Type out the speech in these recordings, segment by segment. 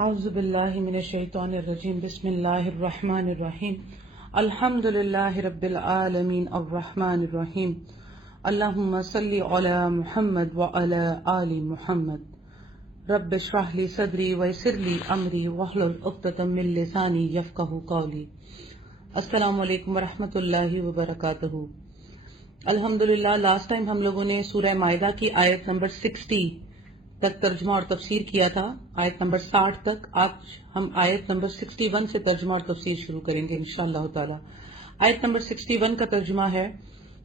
اعوذ باللہ من الشیطان الرجیم بسم اللہ الرحمن الرحیم الحمد للہ رب العالمین الرحمن الرحیم اللہم صلی علی محمد وعلی آل محمد رب اشرح لی صدری ویسر لی امری واحلل عقدۃ من لسانی یفقہوا قولی۔ السلام علیکم ورحمۃ اللہ وبرکاتہ۔ الحمدللہ لاسٹ ٹائم ہم لوگوں نے سورہ مائدہ کی آیت نمبر 60 تک ترجمہ اور تفسیر کیا تھا، آیت نمبر 60 تک۔ آج ہم آیت نمبر 61 سے ترجمہ اور تفسیر شروع کریں گے انشاءاللہ تعالی۔ آیت نمبر 61 کا ترجمہ ہے،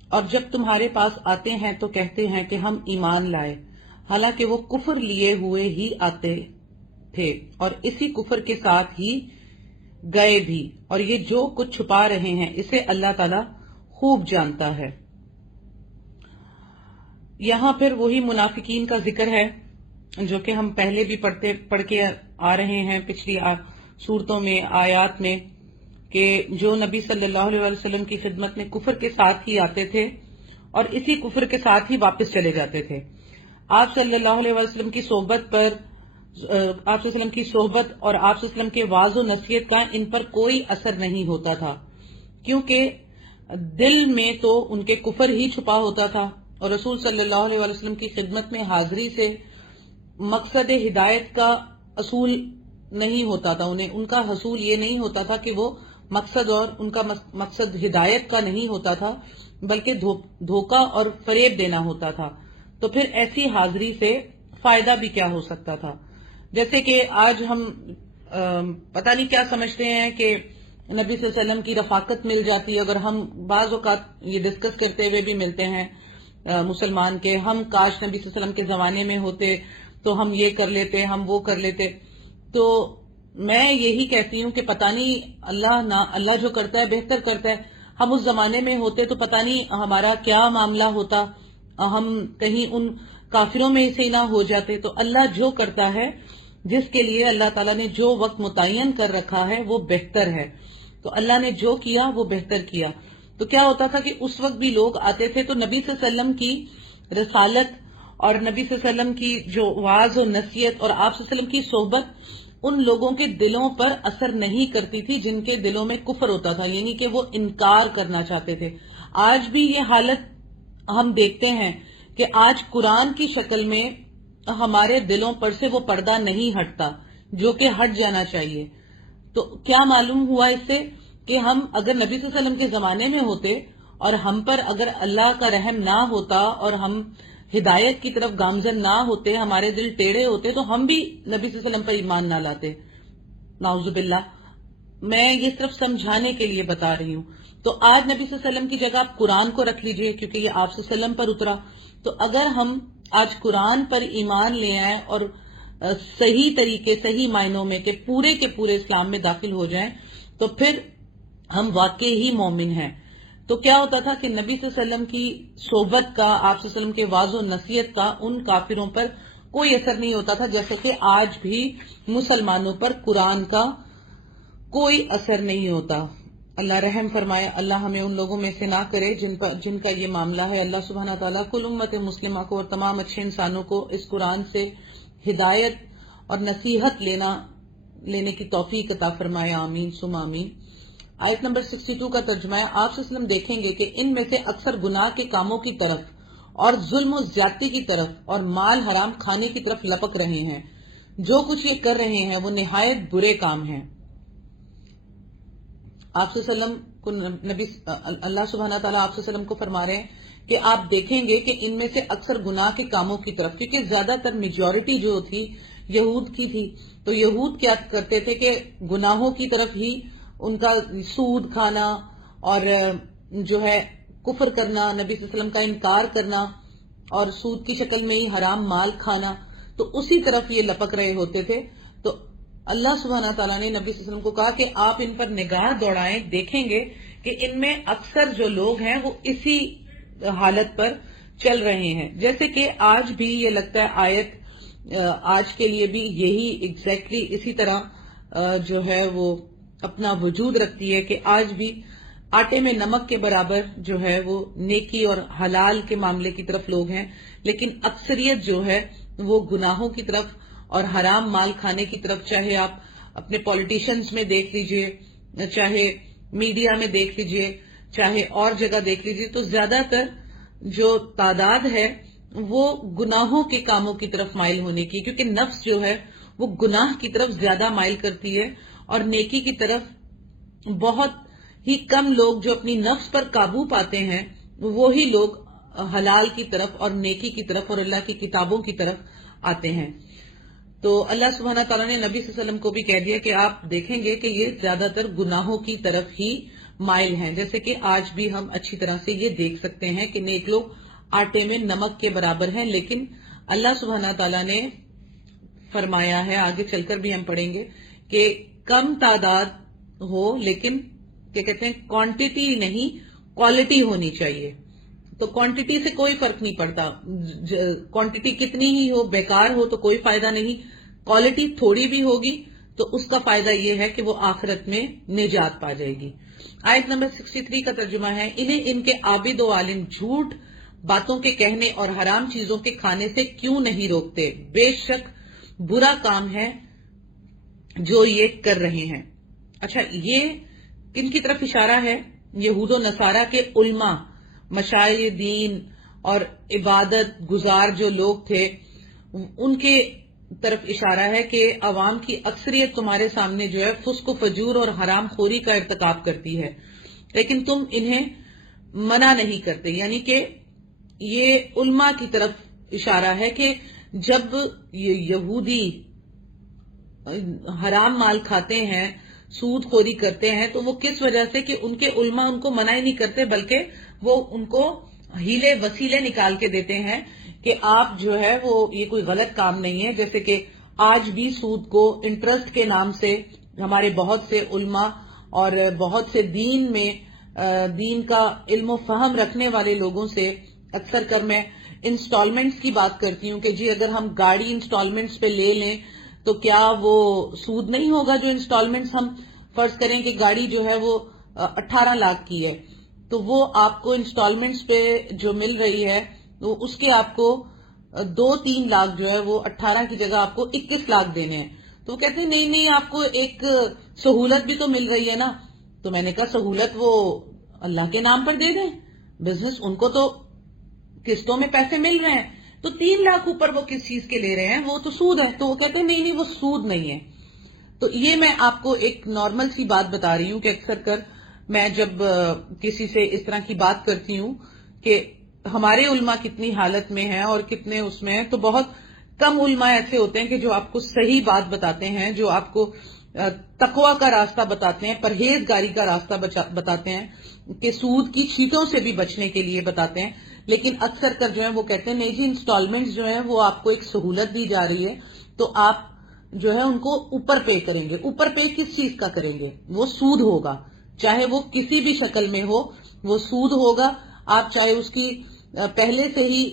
اور جب تمہارے پاس آتے ہیں تو کہتے ہیں کہ ہم ایمان لائے، حالانکہ وہ کفر لیے ہوئے ہی آتے تھے اور اسی کفر کے ساتھ ہی گئے بھی، اور یہ جو کچھ چھپا رہے ہیں اسے اللہ تعالی خوب جانتا ہے۔ یہاں پھر وہی منافقین کا ذکر ہے جو کہ ہم پہلے بھی پڑھ کے آ رہے ہیں پچھلی صورتوں میں، آیات میں، کہ جو نبی صلی اللہ علیہ وسلم کی خدمت میں کفر کے ساتھ ہی آتے تھے اور اسی کفر کے ساتھ ہی واپس چلے جاتے تھے۔ آپ صلی اللہ علیہ وسلم کی صحبت اور آپ صلی اللہ علیہ وسلم کے وعظ و نصیحت کا ان پر کوئی اثر نہیں ہوتا تھا، کیونکہ دل میں تو ان کے کفر ہی چھپا ہوتا تھا، اور رسول صلی اللہ علیہ وسلم کی خدمت میں حاضری سے مقصد ہدایت کا اصول نہیں ہوتا تھا، ان کا حصول یہ نہیں ہوتا تھا کہ وہ مقصد، اور ان کا مقصد ہدایت کا نہیں ہوتا تھا بلکہ دھوکہ اور فریب دینا ہوتا تھا۔ تو پھر ایسی حاضری سے فائدہ بھی کیا ہو سکتا تھا؟ جیسے کہ آج ہم پتہ نہیں کیا سمجھتے ہیں کہ نبی صلی اللہ علیہ وسلم کی رفاقت مل جاتی ہے، اگر ہم بعض اوقات یہ ڈسکس کرتے ہوئے بھی ملتے ہیں مسلمان کے، ہم کاش نبی صلی اللہ علیہ وسلم کے زمانے میں ہوتے تو ہم یہ کر لیتے، ہم وہ کر لیتے۔ تو میں یہی کہتی ہوں کہ پتہ نہیں اللہ جو کرتا ہے بہتر کرتا ہے۔ ہم اس زمانے میں ہوتے تو پتہ نہیں ہمارا کیا معاملہ ہوتا، ہم کہیں ان کافروں میں سے نہ ہو جاتے۔ تو اللہ جو کرتا ہے، جس کے لیے اللہ تعالیٰ نے جو وقت متعین کر رکھا ہے وہ بہتر ہے۔ تو اللہ نے جو کیا وہ بہتر کیا۔ تو کیا ہوتا تھا کہ اس وقت بھی لوگ آتے تھے تو نبی صلی اللہ علیہ وسلم کی رسالت اور نبی صلی اللہ علیہ وسلم کی جو وعظ و نصیحت اور آپ صلی اللہ علیہ وسلم کی صحبت ان لوگوں کے دلوں پر اثر نہیں کرتی تھی جن کے دلوں میں کفر ہوتا تھا، یعنی کہ وہ انکار کرنا چاہتے تھے۔ آج بھی یہ حالت ہم دیکھتے ہیں کہ آج قرآن کی شکل میں ہمارے دلوں پر سے وہ پردہ نہیں ہٹتا جو کہ ہٹ جانا چاہیے۔ تو کیا معلوم ہوا اس سے کہ ہم اگر نبی صلی اللہ علیہ وسلم کے زمانے میں ہوتے اور ہم پر اگر اللہ کا رحم نہ ہوتا اور ہم ہدایت کی طرف گامزن نہ ہوتے، ہمارے دل ٹیڑے ہوتے، تو ہم بھی نبی صلی اللہ علیہ وسلم پر ایمان نہ لاتے، نعوذ باللہ۔ میں یہ صرف سمجھانے کے لیے بتا رہی ہوں۔ تو آج نبی صلی اللہ علیہ وسلم کی جگہ آپ قرآن کو رکھ لیجئے، کیونکہ یہ آپ صلی اللہ علیہ وسلم پر اترا۔ تو اگر ہم آج قرآن پر ایمان لے آئیں اور صحیح طریقے، صحیح معنوں میں کہ پورے کے پورے اسلام میں داخل ہو جائیں، تو پھر ہم واقعی ہی مومن ہیں۔ تو کیا ہوتا تھا کہ نبی صلی اللہ علیہ وسلم کی صحبت کا، آپ صلی اللہ علیہ وسلم کے وعظ و نصیحت کا ان کافروں پر کوئی اثر نہیں ہوتا تھا، جیسے کہ آج بھی مسلمانوں پر قرآن کا کوئی اثر نہیں ہوتا۔ اللہ رحم فرمائے، اللہ ہمیں ان لوگوں میں سے نہ کرے جن کا یہ معاملہ ہے۔ اللہ سبحانہ تعالیٰ کل امت مسلمہ کو اور تمام اچھے انسانوں کو اس قرآن سے ہدایت اور نصیحت لینے کی توفیق عطا فرمائے، آمین ثم آمین۔ آیت نمبر 62 کا ترجمہ ہے، آپ صلی اللہ علیہ وسلم دیکھیں گے کہ ان میں سے اکثر گناہ کے کاموں کی طرف اور ظلم و زیادتی کی طرف اور مال حرام کھانے کی طرف لپک رہے ہیں۔ جو کچھ یہ کر رہے ہیں وہ نہایت برے کام ہیں۔ آپ صلی اللہ علیہ وسلم کو اللہ سبحانہ تعالیٰ آپ صلی اللہ علیہ وسلم کو فرما رہے ہیں کہ آپ دیکھیں گے کہ ان میں سے اکثر گناہ کے کاموں کی طرف، کیونکہ زیادہ تر میجورٹی جو تھی یہود کی تھی، تو یہود کیا کرتے تھے کہ گناہوں کی طرف ہی ان کا سود کھانا اور جو ہے کفر کرنا، نبی صلی اللہ علیہ وسلم کا انکار کرنا اور سود کی شکل میں ہی حرام مال کھانا، تو اسی طرف یہ لپک رہے ہوتے تھے۔ تو اللہ سبحانہ تعالیٰ نے نبی صلی اللہ علیہ وسلم کو کہا کہ آپ ان پر نگاہ دوڑائیں، دیکھیں گے کہ ان میں اکثر جو لوگ ہیں وہ اسی حالت پر چل رہے ہیں۔ جیسے کہ آج بھی یہ لگتا ہے آیت آج کے لیے بھی یہی ایگزیکٹلی اسی طرح جو ہے وہ اپنا وجود رکھتی ہے کہ آج بھی آٹے میں نمک کے برابر جو ہے وہ نیکی اور حلال کے معاملے کی طرف لوگ ہیں، لیکن اکثریت جو ہے وہ گناہوں کی طرف اور حرام مال کھانے کی طرف، چاہے آپ اپنے پولیٹیشنز میں دیکھ لیجئے، چاہے میڈیا میں دیکھ لیجئے، چاہے اور جگہ دیکھ لیجئے، تو زیادہ تر جو تعداد ہے وہ گناہوں کے کاموں کی طرف مائل ہونے کی، کیونکہ نفس جو ہے وہ گناہ کی طرف زیادہ مائل کرتی ہے، اور نیکی کی طرف بہت ہی کم لوگ جو اپنی نفس پر قابو پاتے ہیں، وہی لوگ حلال کی طرف اور نیکی کی طرف اور اللہ کی کتابوں کی طرف آتے ہیں۔ تو اللہ سبحانہ تعالیٰ نے نبی صلی اللہ علیہ وسلم کو بھی کہہ دیا کہ آپ دیکھیں گے کہ یہ زیادہ تر گناہوں کی طرف ہی مائل ہیں، جیسے کہ آج بھی ہم اچھی طرح سے یہ دیکھ سکتے ہیں کہ نیک لوگ آٹے میں نمک کے برابر ہیں، لیکن اللہ سبحانہ تعالیٰ نے فرمایا ہے، آگے چل کر بھی ہم پڑھیں گے، کہ کم تعداد ہو لیکن کیا کہتے ہیں کوانٹٹی نہیں کوالٹی ہونی چاہیے۔ تو کوانٹٹی سے کوئی فرق نہیں پڑتا، کوانٹٹی کتنی ہی ہو بیکار ہو تو کوئی فائدہ نہیں، کوالٹی تھوڑی بھی ہوگی تو اس کا فائدہ یہ ہے کہ وہ آخرت میں نجات پا جائے گی۔ آیت نمبر 63 کا ترجمہ ہے، انہیں ان کے عابد و عالم جھوٹ باتوں کے کہنے اور حرام چیزوں کے کھانے سے کیوں نہیں روکتے؟ بے شک برا کام ہے جو یہ کر رہے ہیں۔ اچھا، یہ کن کی طرف اشارہ ہے؟ یہود و نصارہ کے علماء، مشائخ دین اور عبادت گزار جو لوگ تھے، ان کے طرف اشارہ ہے کہ عوام کی اکثریت تمہارے سامنے جو ہے فسق و فجور اور حرام خوری کا ارتکاب کرتی ہے، لیکن تم انہیں منع نہیں کرتے۔ یعنی کہ یہ علماء کی طرف اشارہ ہے کہ جب یہودی حرام مال کھاتے ہیں، سود خوری کرتے ہیں، تو وہ کس وجہ سے کہ ان کے علماء ان کو منع ہی نہیں کرتے، بلکہ وہ ان کو ہیلے وسیلے نکال کے دیتے ہیں کہ آپ جو ہے وہ یہ کوئی غلط کام نہیں ہے۔ جیسے کہ آج بھی سود کو انٹرسٹ کے نام سے ہمارے بہت سے علماء اور بہت سے دین کا علم و فہم رکھنے والے لوگوں سے اکثر کر میں انسٹالمنٹس کی بات کرتی ہوں کہ جی اگر ہم گاڑی انسٹالمنٹس پہ لے لیں تو کیا وہ سود نہیں ہوگا؟ جو انسٹالمنٹس ہم فرض کریں کہ گاڑی جو ہے وہ 18 لاکھ کی ہے، تو وہ آپ کو انسٹالمنٹس پہ جو مل رہی ہے تو اس کے آپ کو 2-3 لاکھ جو ہے وہ 18 کی جگہ آپ کو 21 لاکھ دینے ہیں۔ تو وہ کہتے ہیں نہیں آپ کو ایک سہولت بھی تو مل رہی ہے نا۔ تو میں نے کہا سہولت وہ اللہ کے نام پر دے دیں، بزنس ان کو تو قسطوں میں پیسے مل رہے ہیں، تو 3 لاکھ اوپر وہ کس چیز کے لے رہے ہیں؟ وہ تو سود ہے۔ تو وہ کہتے ہیں نہیں وہ سود نہیں ہے۔ تو یہ میں آپ کو ایک نارمل سی بات بتا رہی ہوں کہ اکثر کر میں جب کسی سے اس طرح کی بات کرتی ہوں کہ ہمارے علماء کتنی حالت میں ہیں اور کتنے اس میں ہیں، تو بہت کم علماء ایسے ہوتے ہیں کہ جو آپ کو صحیح بات بتاتے ہیں، جو آپ کو تقوی کا راستہ بتاتے ہیں، پرہیزگاری کا راستہ بتاتے ہیں، کہ سود کی چھیٹوں سے بھی بچنے کے لیے بتاتے ہیں۔ لیکن اکثر کر جو ہے وہ کہتے ہیں نہیں جی انسٹالمنٹس جو ہیں وہ آپ کو ایک سہولت دی جا رہی ہے، تو آپ جو ہے ان کو اوپر پے کریں گے۔ اوپر پے کس چیز کا کریں گے؟ وہ سود ہوگا، چاہے وہ کسی بھی شکل میں ہو، وہ سود ہوگا۔ آپ چاہے اس کی پہلے سے ہی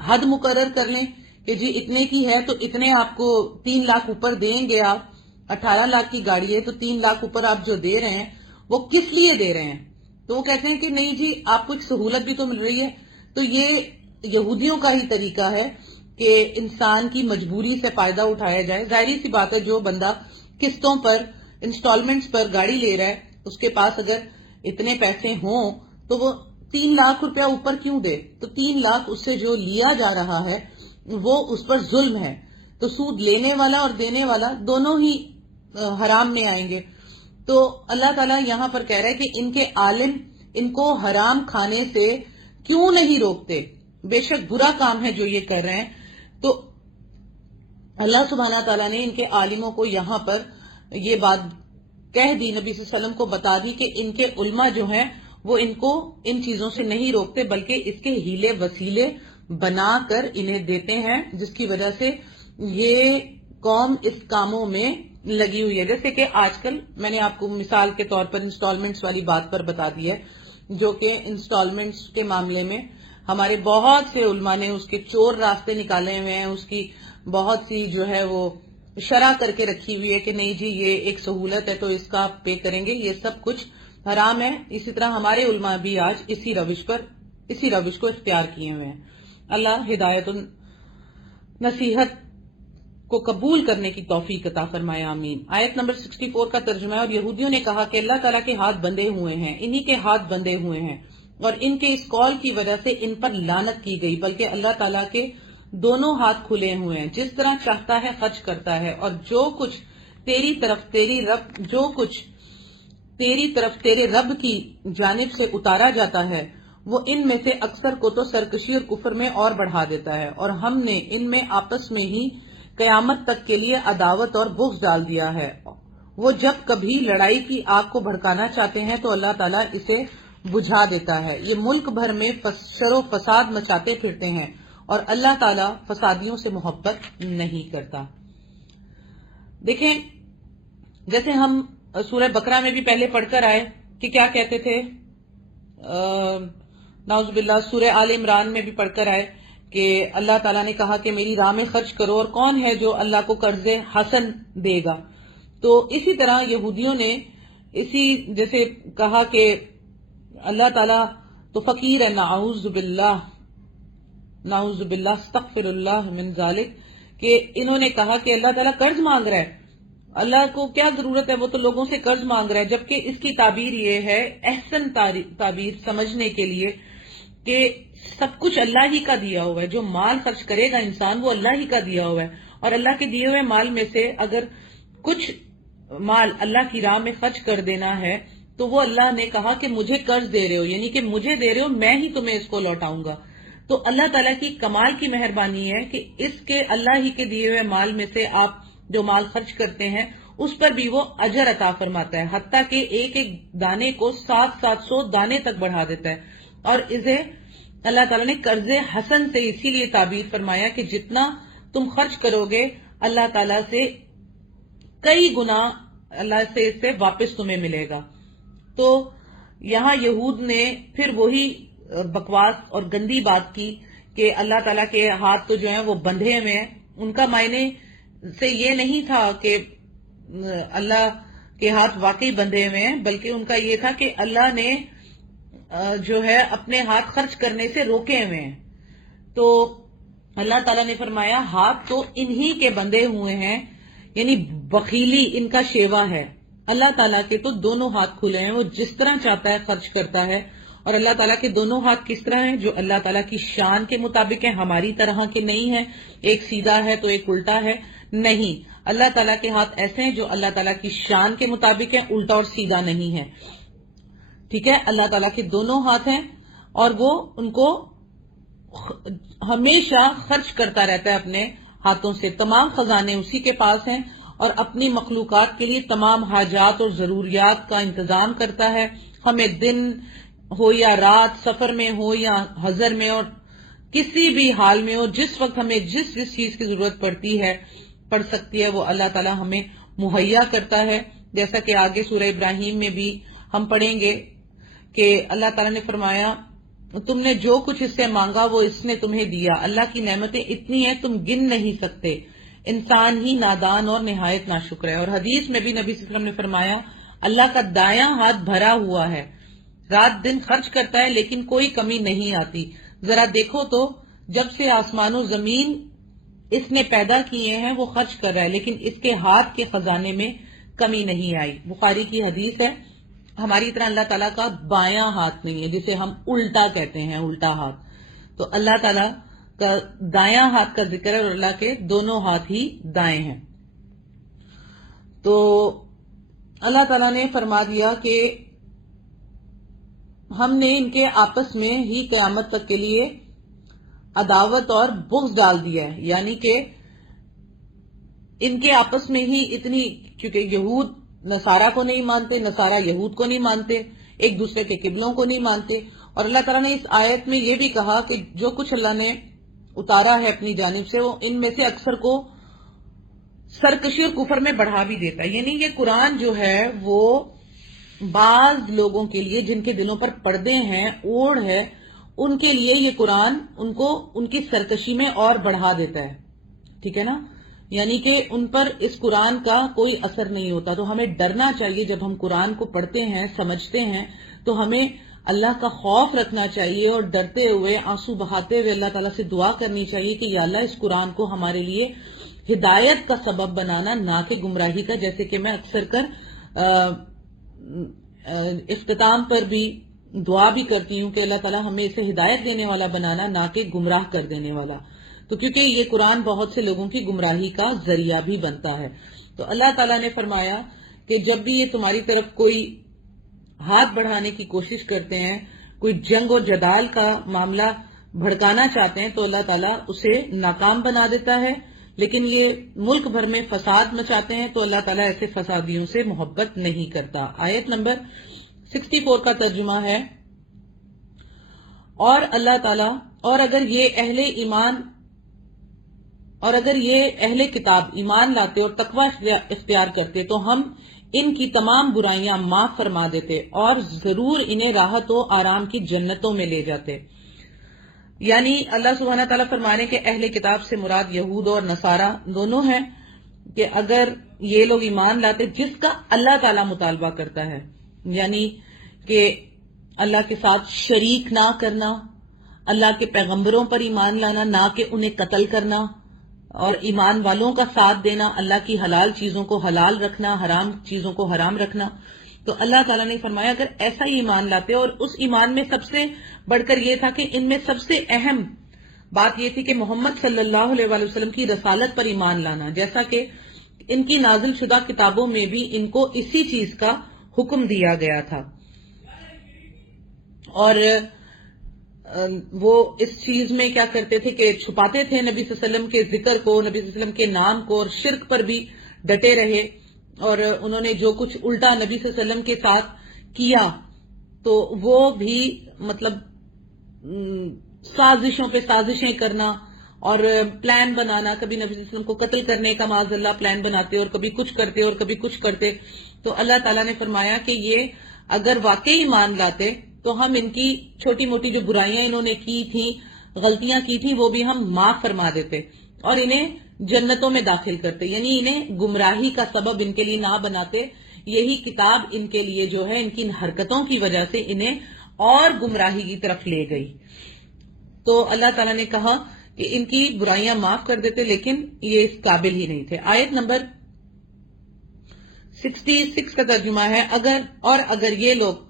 حد مقرر کر لیں کہ جی اتنے کی ہے تو اتنے آپ کو 3 لاکھ اوپر دیں گے، آپ 18 لاکھ کی گاڑی ہے تو 3 لاکھ اوپر آپ جو دے رہے ہیں وہ کس لیے دے رہے ہیں؟ تو وہ کہتے ہیں کہ نہیں جی آپ کو ایک سہولت بھی تو مل رہی ہے۔ تو یہ یہودیوں کا ہی طریقہ ہے کہ انسان کی مجبوری سے فائدہ اٹھایا جائے۔ ظاہری سی بات ہے جو بندہ قسطوں پر انسٹالمنٹس پر گاڑی لے رہا ہے اس کے پاس اگر اتنے پیسے ہوں تو وہ 3 لاکھ روپیہ اوپر کیوں دے؟ تو 3 لاکھ اس سے جو لیا جا رہا ہے وہ اس پر ظلم ہے۔ تو سود لینے والا اور دینے والا دونوں ہی حرام میں آئیں گے۔ تو اللہ تعالیٰ یہاں پر کہہ رہا ہے کہ ان کے عالم ان کو حرام کھانے سے کیوں نہیں روکتے؟ بے شک برا کام ہے جو یہ کر رہے ہیں۔ تو اللہ سبحانہ تعالیٰ نے ان کے عالموں کو یہاں پر یہ بات کہہ دی، نبی صلی اللہ علیہ وسلم کو بتا دی کہ ان کے علماء جو ہیں وہ ان کو ان چیزوں سے نہیں روکتے بلکہ اس کے ہیلے وسیلے بنا کر انہیں دیتے ہیں، جس کی وجہ سے یہ قوم اس کاموں میں لگی ہوئی ہے۔ جیسے کہ آج کل میں نے آپ کو مثال کے طور پر انسٹالمنٹس والی بات پر بتا دی ہے، جو کہ انسٹالمنٹس کے معاملے میں ہمارے بہت سے علماء نے اس کے چور راستے نکالے ہوئے ہیں، اس کی بہت سی جو ہے وہ شرح کر کے رکھی ہوئی ہے کہ نہیں جی یہ ایک سہولت ہے تو اس کا آپ پے کریں گے، یہ سب کچھ حرام ہے۔ اسی طرح ہمارے علماء بھی آج اسی روش کو اختیار کیے ہوئے ہیں۔ اللہ ہدایت نصیحت کو قبول کرنے کی توفیق عطا فرمائے، آمین۔ آیت نمبر 64 کا ترجمہ ہے، اور یہودیوں نے کہا کہ اللہ تعالیٰ کے ہاتھ بندھے ہوئے ہیں، انہی کے ہاتھ بندھے ہوئے ہیں، اور ان کے اس قول کی وجہ سے ان پر لعنت کی گئی، بلکہ اللہ تعالیٰ کے دونوں ہاتھ کھلے ہوئے ہیں، جس طرح چاہتا ہے خرچ کرتا ہے، اور جو کچھ تیری طرف تیرے رب کی جانب سے اتارا جاتا ہے وہ ان میں سے اکثر کو تو سرکشی اور کفر میں اور بڑھا دیتا ہے، اور ہم نے ان میں آپس میں ہی قیامت تک کے لیے عداوت اور بغض ڈال دیا ہے۔ وہ جب کبھی لڑائی کی آگ کو بھڑکانا چاہتے ہیں تو اللہ تعالیٰ اسے بجھا دیتا ہے۔ یہ ملک بھر میں شر و فساد مچاتے پھرتے ہیں، اور اللہ تعالیٰ فسادیوں سے محبت نہیں کرتا۔ دیکھیں، جیسے ہم سورہ بقرہ میں بھی پہلے پڑھ کر آئے کہ کیا کہتے تھے، نعوذ باللہ سورہ آل عمران میں بھی پڑھ کر آئے کہ اللہ تعالیٰ نے کہا کہ میری راہ میں خرچ کرو، اور کون ہے جو اللہ کو قرض حسن دے گا۔ تو اسی طرح یہودیوں نے جیسے کہا کہ اللہ تعالیٰ تو فقیر ہے، نعوذ باللہ استغفر اللہ من ذالک، کہ انہوں نے کہا کہ اللہ تعالیٰ قرض مانگ رہا ہے، اللہ کو کیا ضرورت ہے، وہ تو لوگوں سے قرض مانگ رہا ہے، جبکہ اس کی تعبیر یہ ہے، احسن تعبیر سمجھنے کے لیے، کہ سب کچھ اللہ ہی کا دیا ہوا ہے، جو مال خرچ کرے گا انسان وہ اللہ ہی کا دیا ہوا ہے، اور اللہ کے دیے ہوئے مال میں سے اگر کچھ مال اللہ کی راہ میں خرچ کر دینا ہے تو وہ اللہ نے کہا کہ مجھے قرض دے رہے ہو، یعنی کہ مجھے دے رہے ہو، میں ہی تمہیں اس کو لوٹاؤں گا۔ تو اللہ تعالیٰ کی کمال کی مہربانی ہے کہ اس کے اللہ ہی کے دیے ہوئے مال میں سے آپ جو مال خرچ کرتے ہیں اس پر بھی وہ اجر عطا فرماتا ہے، حتیٰ کہ ایک ایک دانے کو 700 دانے تک بڑھا دیتا ہے، اور اسے اللہ تعالیٰ نے قرض حسن سے اسی لیے تعبیر فرمایا کہ جتنا تم خرچ کرو گے اللہ تعالیٰ سے کئی گنا اللہ سے اس سے واپس تمہیں ملے گا۔ تو یہاں یہود نے پھر وہی بکواس اور گندی بات کی کہ اللہ تعالیٰ کے ہاتھ تو جو ہیں وہ بندھے ہوئے ہیں۔ ان کا معنی سے یہ نہیں تھا کہ اللہ کے ہاتھ واقعی بندھے ہوئے ہیں، بلکہ ان کا یہ تھا کہ اللہ نے جو ہے اپنے ہاتھ خرچ کرنے سے روکے ہوئے ہیں۔ تو اللہ تعالیٰ نے فرمایا ہاتھ تو انہی کے بندھے ہوئے ہیں، یعنی بخیلی ان کا شیوا ہے۔ اللہ تعالیٰ کے تو دونوں ہاتھ کھلے ہیں، وہ جس طرح چاہتا ہے خرچ کرتا ہے، اور اللہ تعالیٰ کے دونوں ہاتھ کس طرح ہیں، جو اللہ تعالیٰ کی شان کے مطابق ہیں، ہماری طرح کے نہیں ہیں، ایک سیدھا ہے تو ایک الٹا ہے، نہیں، اللہ تعالیٰ کے ہاتھ ایسے ہیں جو اللہ تعالیٰ کی شان کے مطابق ہیں، الٹا اور سیدھا نہیں ہے، ٹھیک ہے۔ اللہ تعالیٰ کے دونوں ہاتھ ہیں اور وہ ان کو ہمیشہ خرچ کرتا رہتا ہے اپنے ہاتھوں سے، تمام خزانے اسی کے پاس ہیں، اور اپنی مخلوقات کے لیے تمام حاجات اور ضروریات کا انتظام کرتا ہے، ہمیں دن ہو یا رات، سفر میں ہو یا حضر میں، اور کسی بھی حال میں ہو، جس وقت ہمیں جس چیز کی ضرورت پڑ سکتی ہے وہ اللہ تعالیٰ ہمیں مہیا کرتا ہے۔ جیسا کہ آگے سورہ ابراہیم میں بھی ہم پڑھیں گے کہ اللہ تعالیٰ نے فرمایا تم نے جو کچھ اس سے مانگا وہ اس نے تمہیں دیا، اللہ کی نعمتیں اتنی ہیں تم گن نہیں سکتے، انسان ہی نادان اور نہایت ناشکر ہے۔ اور حدیث میں بھی نبی صلی اللہ علیہ وسلم نے فرمایا اللہ کا دایاں ہاتھ بھرا ہوا ہے، رات دن خرچ کرتا ہے لیکن کوئی کمی نہیں آتی۔ ذرا دیکھو تو جب سے آسمان و زمین اس نے پیدا کیے ہیں وہ خرچ کر رہا ہے، لیکن اس کے ہاتھ کے خزانے میں کمی نہیں آئی۔ بخاری کی حدیث ہے۔ ہماری طرح اللہ تعالیٰ کا بایاں ہاتھ نہیں ہے جسے ہم الٹا کہتے ہیں، الٹا ہاتھ، تو اللہ تعالیٰ کا دایاں ہاتھ کا ذکر ہے، اور اللہ کے دونوں ہاتھ ہی دائیں ہیں۔ تو اللہ تعالیٰ نے فرما دیا کہ ہم نے ان کے آپس میں ہی قیامت تک کے لیے عداوت اور بغض ڈال دیا ہے، یعنی کہ ان کے آپس میں ہی اتنی، کیونکہ یہود نصارہ کو نہیں مانتے، نصارہ یہود کو نہیں مانتے، ایک دوسرے کے قبلوں کو نہیں مانتے، اور اللہ تعالیٰ نے اس آیت میں یہ بھی کہا کہ جو کچھ اللہ نے اتارا ہے اپنی جانب سے وہ ان میں سے اکثر کو سرکشی اور کفر میں بڑھا بھی دیتا ہے۔ یعنی یہ قرآن جو ہے وہ بعض لوگوں کے لیے جن کے دلوں پر پردے ہیں، اوڑھ ہے، ان کے لیے یہ قرآن ان کو ان کی سرکشی میں اور بڑھا دیتا ہے، ٹھیک ہے نا، یعنی کہ ان پر اس قرآن کا کوئی اثر نہیں ہوتا۔ تو ہمیں ڈرنا چاہیے جب ہم قرآن کو پڑھتے ہیں، سمجھتے ہیں، تو ہمیں اللہ کا خوف رکھنا چاہیے، اور ڈرتے ہوئے، آنسو بہاتے ہوئے اللہ تعالیٰ سے دعا کرنی چاہیے کہ یا اللہ اس قرآن کو ہمارے لیے ہدایت کا سبب بنانا، نہ کہ گمراہی کا، جیسے کہ میں اکثر کر اختتام پر بھی دعا بھی کرتی ہوں کہ اللہ تعالیٰ ہمیں اسے ہدایت دینے والا بنانا، نہ کہ گمراہ کر دینے والا، تو کیونکہ یہ قرآن بہت سے لوگوں کی گمراہی کا ذریعہ بھی بنتا ہے۔ تو اللہ تعالیٰ نے فرمایا کہ جب بھی یہ تمہاری طرف کوئی ہاتھ بڑھانے کی کوشش کرتے ہیں، کوئی جنگ و جدال کا معاملہ بھڑکانا چاہتے ہیں، تو اللہ تعالیٰ اسے ناکام بنا دیتا ہے، لیکن یہ ملک بھر میں فساد مچاتے ہیں تو اللہ تعالیٰ ایسے فسادیوں سے محبت نہیں کرتا۔ آیت نمبر 64 کا ترجمہ ہے، اور اللہ تعالیٰ اور اگر یہ اہل کتاب ایمان لاتے اور تقوی اختیار کرتے تو ہم ان کی تمام برائیاں معاف فرما دیتے اور ضرور انہیں راحت و آرام کی جنتوں میں لے جاتے۔ یعنی اللہ سبحانہ تعالیٰ فرمانے کہ اہل کتاب سے مراد یہود اور نصارہ دونوں ہیں، کہ اگر یہ لوگ ایمان لاتے جس کا اللہ تعالیٰ مطالبہ کرتا ہے، یعنی کہ اللہ کے ساتھ شریک نہ کرنا، اللہ کے پیغمبروں پر ایمان لانا، نہ کہ انہیں قتل کرنا، اور ایمان والوں کا ساتھ دینا، اللہ کی حلال چیزوں کو حلال رکھنا، حرام چیزوں کو حرام رکھنا، تو اللہ تعالیٰ نے فرمایا اگر ایسا ہی ایمان لاتے، اور اس ایمان میں سب سے بڑھ کر یہ تھا کہ ان میں سب سے اہم بات یہ تھی کہ محمد صلی اللہ علیہ وآلہ وسلم کی رسالت پر ایمان لانا، جیسا کہ ان کی نازل شدہ کتابوں میں بھی ان کو اسی چیز کا حکم دیا گیا تھا، اور وہ اس چیز میں کیا کرتے تھے کہ چھپاتے تھے نبی صلی اللہ علیہ وسلم کے ذکر کو، نبی صلی اللہ علیہ وسلم کے نام کو، اور شرک پر بھی ڈٹے رہے، اور انہوں نے جو کچھ الٹا نبی صلی اللہ علیہ وسلم کے ساتھ کیا تو وہ بھی مطلب سازشوں پہ سازشیں کرنا اور پلان بنانا، کبھی نبی صلی اللہ علیہ وسلم کو قتل کرنے کا معاذ اللہ پلان بناتے، اور کبھی کچھ کرتے اور کبھی کچھ کرتے۔ تو اللہ تعالیٰ نے فرمایا کہ یہ اگر واقعی مان لاتے تو ہم ان کی چھوٹی موٹی جو برائیاں انہوں نے کی تھیں، غلطیاں کی تھیں، وہ بھی ہم معاف فرما دیتے اور انہیں جنتوں میں داخل کرتے، یعنی انہیں گمراہی کا سبب ان کے لیے نہ بناتے۔ یہی کتاب ان کے لیے جو ہے ان کی حرکتوں کی وجہ سے انہیں اور گمراہی کی طرف لے گئی۔ تو اللہ تعالیٰ نے کہا کہ ان کی برائیاں معاف کر دیتے، لیکن یہ اس قابل ہی نہیں تھے۔ آیت نمبر 66 کا ترجمہ ہے، اگر یہ لوگ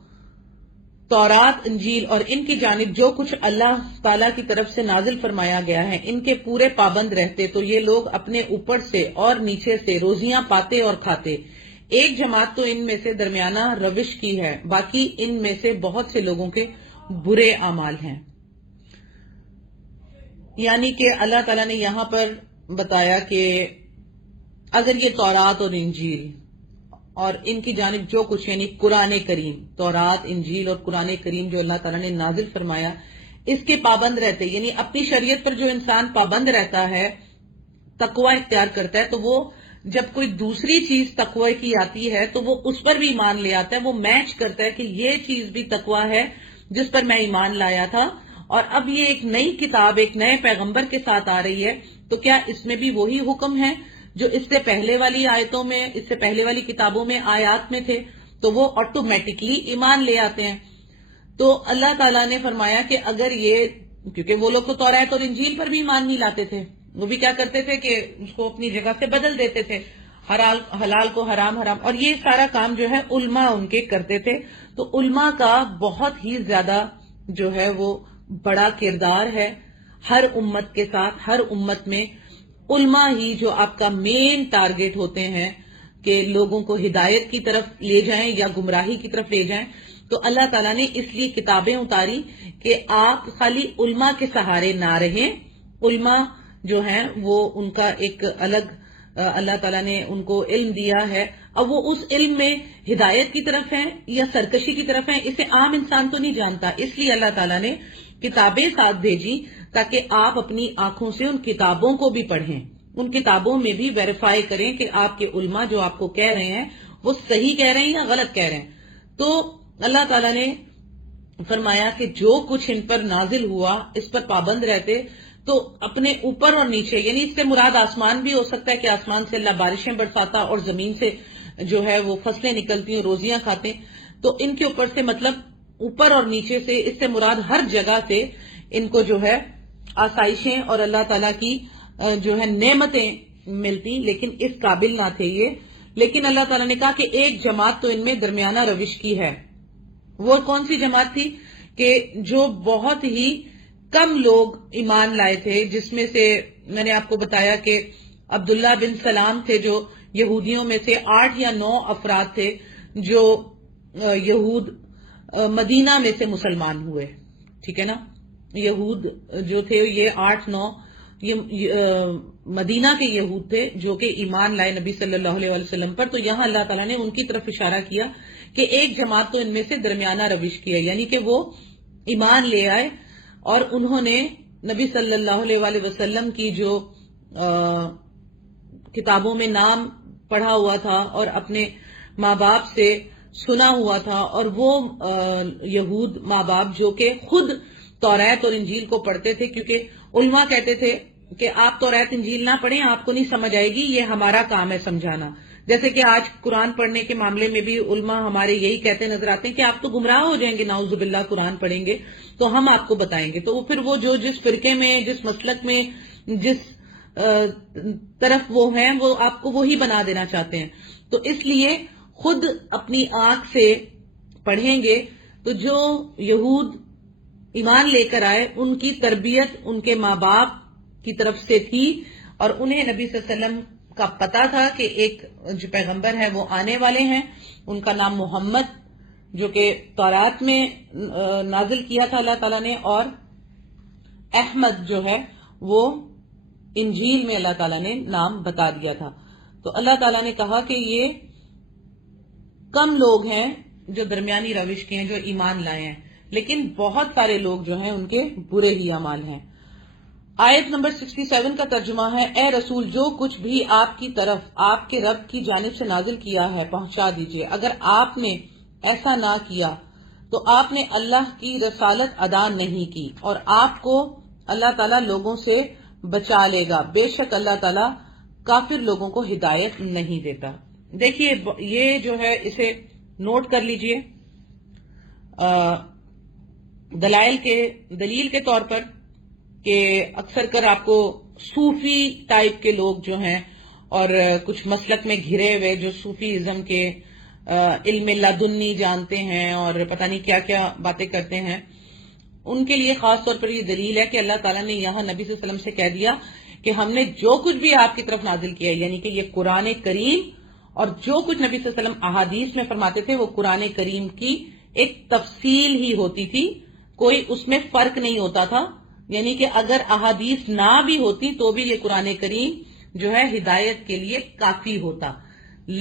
تورات، انجیل اور ان کی جانب جو کچھ اللہ تعالیٰ کی طرف سے نازل فرمایا گیا ہے ان کے پورے پابند رہتے تو یہ لوگ اپنے اوپر سے اور نیچے سے روزیاں پاتے اور کھاتے۔ ایک جماعت تو ان میں سے درمیانہ روش کی ہے، باقی ان میں سے بہت سے لوگوں کے برے اعمال ہیں۔ یعنی کہ اللہ تعالیٰ نے یہاں پر بتایا کہ اگر یہ تورات اور انجیل اور ان کی جانب جو کچھ یعنی قرآن کریم، تورات، انجیل اور قرآن کریم جو اللہ تعالیٰ نے نازل فرمایا اس کے پابند رہتے، یعنی اپنی شریعت پر جو انسان پابند رہتا ہے، تقوی اختیار کرتا ہے، تو وہ جب کوئی دوسری چیز تقوی کی آتی ہے تو وہ اس پر بھی ایمان لے آتا ہے، وہ میچ کرتا ہے کہ یہ چیز بھی تقوی ہے جس پر میں ایمان لایا تھا، اور اب یہ ایک نئی کتاب ایک نئے پیغمبر کے ساتھ آ رہی ہے، تو کیا اس میں بھی وہی حکم ہے جو اس سے پہلے والی آیتوں میں، اس سے پہلے والی کتابوں میں، آیات میں تھے، تو وہ آٹومیٹکلی ایمان لے آتے ہیں۔ تو اللہ تعالیٰ نے فرمایا کہ اگر یہ، کیونکہ وہ لوگ تو تورات اور انجیل پر بھی ایمان نہیں لاتے تھے، وہ بھی کیا کرتے تھے کہ اس کو اپنی جگہ سے بدل دیتے تھے، حلال کو حرام، اور یہ سارا کام جو ہے علماء ان کے کرتے تھے۔ تو علماء کا بہت ہی زیادہ جو ہے وہ بڑا کردار ہے ہر امت کے ساتھ۔ ہر امت میں علماء ہی جو آپ کا مین ٹارگٹ ہوتے ہیں کہ لوگوں کو ہدایت کی طرف لے جائیں یا گمراہی کی طرف لے جائیں۔ تو اللہ تعالیٰ نے اس لیے کتابیں اتاری کہ آپ خالی علماء کے سہارے نہ رہیں۔ علماء جو ہیں وہ ان کا ایک الگ اللہ تعالیٰ نے ان کو علم دیا ہے، اب وہ اس علم میں ہدایت کی طرف ہیں یا سرکشی کی طرف ہیں، اسے عام انسان تو نہیں جانتا، اس لیے اللہ تعالیٰ نے کتابیں ساتھ بھیجی تاکہ آپ اپنی آنکھوں سے ان کتابوں کو بھی پڑھیں، ان کتابوں میں بھی ویریفائی کریں کہ آپ کے علماء جو آپ کو کہہ رہے ہیں وہ صحیح کہہ رہے ہیں یا غلط کہہ رہے ہیں۔ تو اللہ تعالیٰ نے فرمایا کہ جو کچھ ان پر نازل ہوا اس پر پابند رہتے، تو اپنے اوپر اور نیچے، یعنی اس سے مراد آسمان بھی ہو سکتا ہے کہ آسمان سے اللہ بارشیں برساتا اور زمین سے جو ہے وہ فصلیں نکلتی ہیں، روزیاں کھاتے، تو ان کے اوپر سے مطلب اوپر اور نیچے سے، اس سے مراد ہر جگہ سے ان کو جو ہے آسائشیں اور اللہ تعالیٰ کی جو ہے نعمتیں ملتی، لیکن اس قابل نہ تھے یہ. لیکن اللہ تعالیٰ نے کہا کہ ایک جماعت تو ان میں درمیانہ روش کی ہے. وہ کون سی جماعت تھی؟ کہ جو بہت ہی کم لوگ ایمان لائے تھے، جس میں سے میں نے آپ کو بتایا کہ عبداللہ بن سلام تھے جو یہودیوں میں سے 8 یا 9 افراد تھے جو یہود مدینہ میں سے مسلمان ہوئے. ٹھیک ہے نا، یہود جو تھے یہ 8-9 مدینہ کے یہود تھے جو کہ ایمان لائے نبی صلی اللہ علیہ وسلم پر. تو یہاں اللہ تعالیٰ نے ان کی طرف اشارہ کیا کہ ایک جماعت تو ان میں سے درمیانہ روش کی ہے، یعنی کہ وہ ایمان لے آئے اور انہوں نے نبی صلی اللہ علیہ وسلم کی جو کتابوں میں نام پڑھا ہوا تھا اور اپنے ماں باپ سے سنا ہوا تھا، اور وہ یہود ماں باپ جو کہ خود توریت اور انجیل کو پڑھتے تھے، کیونکہ علماء کہتے تھے کہ آپ توریت انجیل نہ پڑھیں، آپ کو نہیں سمجھ آئے گی، یہ ہمارا کام ہے سمجھانا. جیسے کہ آج قرآن پڑھنے کے معاملے میں بھی علماء ہمارے یہی کہتے نظر آتے ہیں کہ آپ تو گمراہ ہو جائیں گے، نعوذ باللہ قرآن پڑھیں گے تو ہم آپ کو بتائیں گے. تو پھر وہ جو جس فرقے میں، جس مسلک میں، جس طرف وہ ہیں، وہ آپ کو وہی بنا دینا چاہتے ہیں. تو اس لیے خود اپنی آنکھ سے پڑھیں گے. تو جو یہود ایمان لے کر آئے ان کی تربیت ان کے ماں باپ کی طرف سے تھی، اور انہیں نبی صلی اللہ علیہ وسلم کا پتا تھا کہ ایک جو پیغمبر ہے وہ آنے والے ہیں. ان کا نام محمد، جو کہ تورات میں نازل کیا تھا اللہ تعالیٰ نے، اور احمد جو ہے وہ انجیل میں اللہ تعالیٰ نے نام بتا دیا تھا. تو اللہ تعالیٰ نے کہا کہ یہ کم لوگ ہیں جو درمیانی روش کے ہیں، جو ایمان لائے ہیں، لیکن بہت سارے لوگ جو ہیں ان کے برے ہی اعمال ہیں. آیت نمبر 67 کا ترجمہ ہے: اے رسول، جو کچھ بھی آپ کی طرف آپ کے رب کی جانب سے نازل کیا ہے پہنچا دیجئے. اگر آپ نے ایسا نہ کیا تو آپ نے اللہ کی رسالت ادا نہیں کی، اور آپ کو اللہ تعالیٰ لوگوں سے بچا لے گا. بے شک اللہ تعالیٰ کافر لوگوں کو ہدایت نہیں دیتا. دیکھیے یہ جو ہے اسے نوٹ کر لیجئے. دلیل کے طور پر کہ اکثر کر آپ کو صوفی ٹائپ کے لوگ جو ہیں اور کچھ مسلک میں گھرے ہوئے جو صوفی ازم کے علم لدنی جانتے ہیں اور پتہ نہیں کیا کیا باتیں کرتے ہیں، ان کے لیے خاص طور پر یہ دلیل ہے کہ اللہ تعالیٰ نے یہاں نبی صلی اللہ علیہ وسلم سے کہہ دیا کہ ہم نے جو کچھ بھی آپ کی طرف نازل کیا ہے، یعنی کہ یہ قرآن کریم، اور جو کچھ نبی صلی اللہ علیہ وسلم احادیث میں فرماتے تھے وہ قرآن کریم کی ایک تفصیل ہی ہوتی تھی، کوئی اس میں فرق نہیں ہوتا تھا. یعنی کہ اگر احادیث نہ بھی ہوتی تو بھی یہ قرآن کریم جو ہے ہدایت کے لیے کافی ہوتا.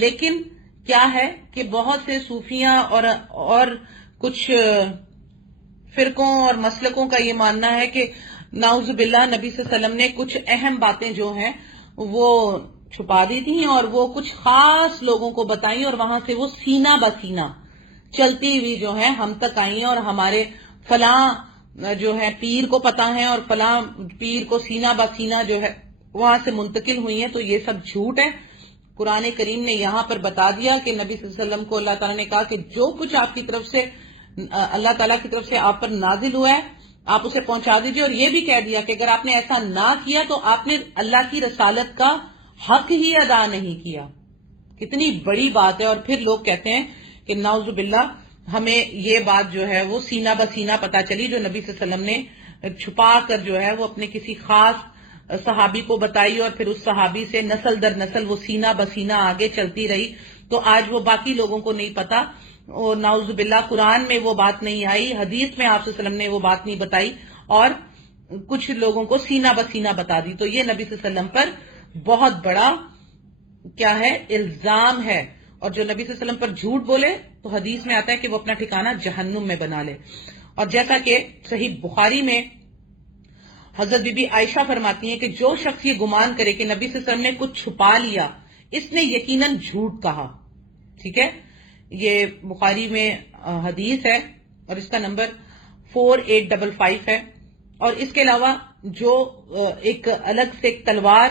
لیکن کیا ہے کہ بہت سے صوفیاں اور کچھ فرقوں اور مسلکوں کا یہ ماننا ہے کہ نعوذ باللہ نبی صلی اللہ علیہ وسلم نے کچھ اہم باتیں جو ہیں وہ چھپا دی تھیں اور وہ کچھ خاص لوگوں کو بتائیں، اور وہاں سے وہ سینہ بسینہ چلتی ہوئی جو ہے ہم تک آئی ہیں، اور ہمارے فلاں جو ہے پیر کو پتا ہے اور فلاں پیر کو سینہ بسینہ جو ہے وہاں سے منتقل ہوئی ہیں. تو یہ سب جھوٹ ہے. قرآن کریم نے یہاں پر بتا دیا کہ نبی صلی اللہ علیہ وسلم کو اللہ تعالیٰ نے کہا کہ جو کچھ آپ کی طرف سے اللہ تعالیٰ کی طرف سے آپ پر نازل ہوا ہے آپ اسے پہنچا دیجئے، اور یہ بھی کہہ دیا کہ اگر آپ نے ایسا نہ کیا تو آپ نے اللہ کی رسالت کا حق ہی ادا نہیں کیا. کتنی بڑی بات ہے. اور پھر لوگ کہتے ہیں کہ نعوذ باللہ ہمیں یہ بات جو ہے وہ سینہ بسینہ پتا چلی جو نبی صلی اللہ علیہ وسلم نے چھپا کر جو ہے وہ اپنے کسی خاص صحابی کو بتائی، اور پھر اس صحابی سے نسل در نسل وہ سینہ بسینہ آگے چلتی رہی. تو آج وہ باقی لوگوں کو نہیں پتا، اور نعوذ باللہ قرآن میں وہ بات نہیں آئی، حدیث میں آپ صلی اللہ علیہ وسلم نے وہ بات نہیں بتائی، اور کچھ لوگوں کو سینہ بسینہ بتا دی. تو یہ نبی صلی اللہ علیہ وسلم پر بہت بڑا کیا ہے الزام ہے. اور جو نبی صلی اللہ علیہ وسلم پر جھوٹ بولے تو حدیث میں آتا ہے کہ وہ اپنا ٹھکانہ جہنم میں بنا لے. اور جیسا کہ صحیح بخاری میں حضرت بی بی عائشہ فرماتی ہیں کہ جو شخص یہ گمان کرے کہ نبی صلی اللہ علیہ وسلم نے کچھ چھپا لیا اس نے یقیناً جھوٹ کہا. ٹھیک ہے، یہ بخاری میں حدیث ہے اور اس کا نمبر 4855 ہے. اور اس کے علاوہ جو ایک الگ سے ایک تلوار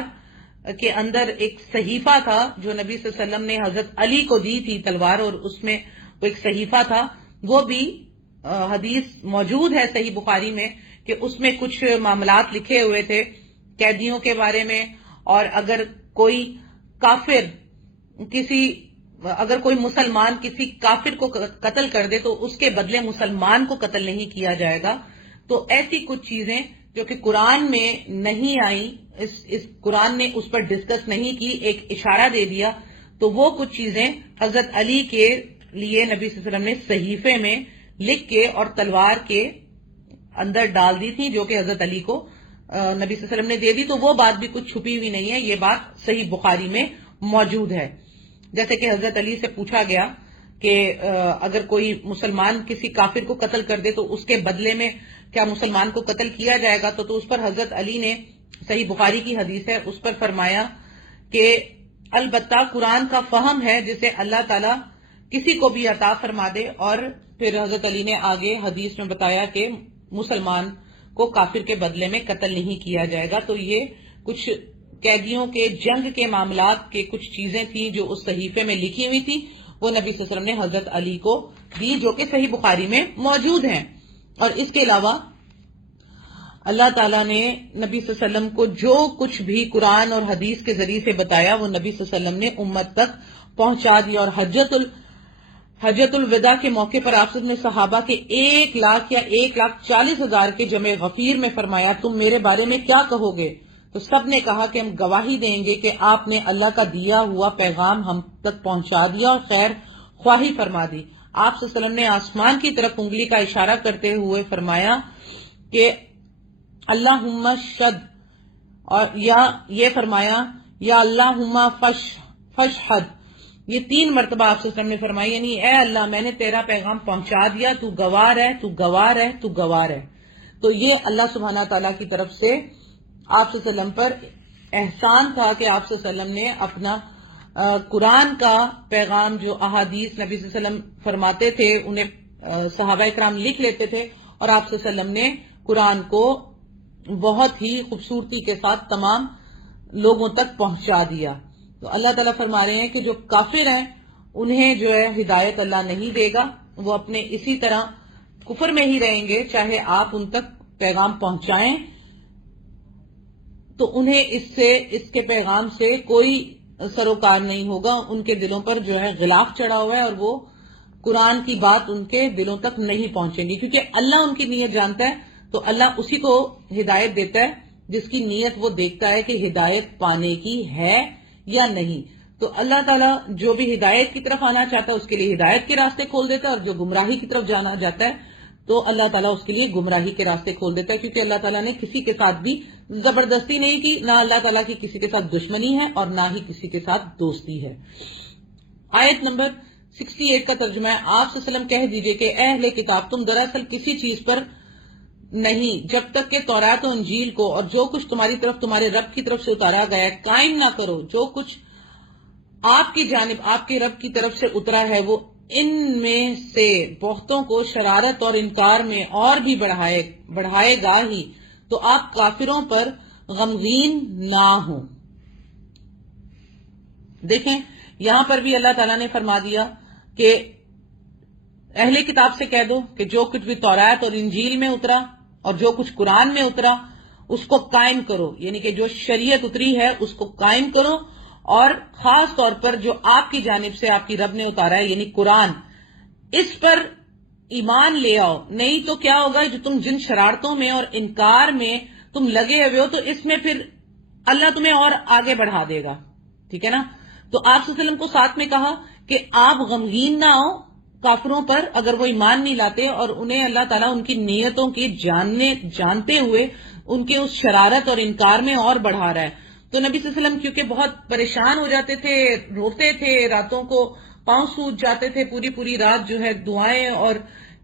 کے اندر ایک صحیفہ تھا جو نبی صلی اللہ علیہ وسلم نے حضرت علی کو دی تھی تلوار، اور اس میں وہ ایک صحیفہ تھا، وہ بھی حدیث موجود ہے صحیح بخاری میں کہ اس میں کچھ معاملات لکھے ہوئے تھے قیدیوں کے بارے میں، اور اگر کوئی کافر اگر کوئی مسلمان کسی کافر کو قتل کر دے تو اس کے بدلے مسلمان کو قتل نہیں کیا جائے گا. تو ایسی کچھ چیزیں جو کہ قرآن میں نہیں آئی، اس قرآن نے اس پر ڈسکس نہیں کی، ایک اشارہ دے دیا، تو وہ کچھ چیزیں حضرت علی کے لیے نبی صلی اللہ علیہ وسلم نے صحیفے میں لکھ کے اور تلوار کے اندر ڈال دی تھی، جو کہ حضرت علی کو نبی صلی اللہ علیہ وسلم نے دے دی. تو وہ بات بھی کچھ چھپی ہوئی نہیں ہے، یہ بات صحیح بخاری میں موجود ہے. جیسے کہ حضرت علی سے پوچھا گیا کہ اگر کوئی مسلمان کسی کافر کو قتل کر دے تو اس کے بدلے میں کیا مسلمان کو قتل کیا جائے گا، تو اس پر حضرت علی نے، صحیح بخاری کی حدیث ہے، اس پر فرمایا کہ البتہ قرآن کا فہم ہے جسے اللہ تعالیٰ کسی کو بھی عطا فرما دے. اور پھر حضرت علی نے آگے حدیث میں بتایا کہ مسلمان کو کافر کے بدلے میں قتل نہیں کیا جائے گا. تو یہ کچھ قیدیوں کے جنگ کے معاملات کے کچھ چیزیں تھیں جو اس صحیفے میں لکھی ہوئی تھی، وہ نبی صلی اللہ علیہ وسلم نے حضرت علی کو دی، جو کہ صحیح بخاری میں موجود ہیں. اور اس کے علاوہ اللہ تعالیٰ نے نبی صلی اللہ علیہ وسلم کو جو کچھ بھی قرآن اور حدیث کے ذریعے سے بتایا وہ نبی صلی اللہ علیہ وسلم نے امت تک پہنچا دیا. اور حجۃ الوداع کے موقع پر آپ نے صحابہ کے 1 لاکھ یا 1,40,000 کے جمع غفیر میں فرمایا تم میرے بارے میں کیا کہو گے؟ تو سب نے کہا کہ ہم گواہی دیں گے کہ آپ نے اللہ کا دیا ہوا پیغام ہم تک پہنچا دیا اور خیر خواہی فرما دی. آپ صلی اللہ علیہ وسلم نے آسمان کی طرف انگلی کا اشارہ کرتے ہوئے فرمایا کہ اللہم شد، اور یا یہ فرمایا یا اللہم فشہد. یہ 3 مرتبہ آپ صلی اللہ علیہ وسلم نے فرمایا، یعنی اے اللہ میں نے تیرا پیغام پہنچا دیا، تو گواہ رہ، تو گواہ رہ، تو گواہ رہ. تو یہ اللہ سبحانہ تعالیٰ کی طرف سے آپ صلی اللہ علیہ وسلم پر احسان تھا کہ آپ صلی اللہ علیہ وسلم نے اپنا قرآن کا پیغام، جو احادیث نبی صلی اللہ علیہ وسلم فرماتے تھے انہیں صحابہ اکرام لکھ لیتے تھے، اور آپ صلی اللہ علیہ وسلم نے قرآن کو بہت ہی خوبصورتی کے ساتھ تمام لوگوں تک پہنچا دیا. تو اللہ تعالیٰ فرما رہے ہیں کہ جو کافر ہیں انہیں جو ہے ہدایت اللہ نہیں دے گا، وہ اپنے اسی طرح کفر میں ہی رہیں گے، چاہے آپ ان تک پیغام پہنچائیں تو انہیں اس کے پیغام سے کوئی سروکار نہیں ہوگا. ان کے دلوں پر جو ہے غلاف چڑھا ہوا ہے اور وہ قرآن کی بات ان کے دلوں تک نہیں پہنچیں گی، کیونکہ اللہ ان کی نیت جانتا ہے. تو اللہ اسی کو ہدایت دیتا ہے جس کی نیت وہ دیکھتا ہے کہ ہدایت پانے کی ہے یا نہیں. تو اللہ تعالیٰ جو بھی ہدایت کی طرف آنا چاہتا ہے اس کے لیے ہدایت کے راستے کھول دیتا ہے، اور جو گمراہی کی طرف جانا جاتا ہے تو اللہ تعالیٰ اس کے لیے گمراہی کے راستے کھول دیتا ہے. کیونکہ اللہ تعالیٰ نے کسی کے ساتھ بھی زبردستی نہیں کی، نہ اللہ تعالیٰ کی کسی کے ساتھ دشمنی ہے اور نہ ہی کسی کے ساتھ دوستی ہے. آیت نمبر 68 کا ترجمہ ہے، آپ صلی اللہ علیہ وسلم کہہ دیجئے کہ اے اہل کتاب تم دراصل کسی چیز پر نہیں جب تک کہ تورات و انجیل کو اور جو کچھ تمہاری طرف تمہارے رب کی طرف سے اتارا گیا ہے قائم نہ کرو. جو کچھ آپ کی جانب آپ کے رب کی طرف سے اترا ہے وہ ان میں سے بہتوں کو شرارت اور انکار میں اور بھی بڑھائے گا ہی، تو آپ کافروں پر غمگین نہ ہوں. دیکھیں یہاں پر بھی اللہ تعالیٰ نے فرما دیا کہ اہل کتاب سے کہہ دو کہ جو کچھ بھی تورات اور انجیل میں اترا اور جو کچھ قرآن میں اترا اس کو قائم کرو، یعنی کہ جو شریعت اتری ہے اس کو قائم کرو، اور خاص طور پر جو آپ کی جانب سے آپ کی رب نے اتارا ہے یعنی قرآن، اس پر ایمان لے آؤ. نہیں تو کیا ہوگا، جو تم جن شرارتوں میں اور انکار میں تم لگے ہوئے ہو تو اس میں پھر اللہ تمہیں اور آگے بڑھا دے گا. ٹھیک ہے نا. تو آپ صلی اللہ علیہ وسلم کو ساتھ میں کہا کہ آپ غمگین نہ ہو کافروں پر اگر وہ ایمان نہیں لاتے، اور انہیں اللہ تعالیٰ ان کی نیتوں کی جانتے ہوئے ان کے اس شرارت اور انکار میں اور بڑھا رہا ہے. تو نبی صلی اللہ علیہ وسلم کیونکہ بہت پریشان ہو جاتے تھے، روتے تھے، راتوں کو پاؤں سوج جاتے تھے، پوری رات جو ہے دعائیں اور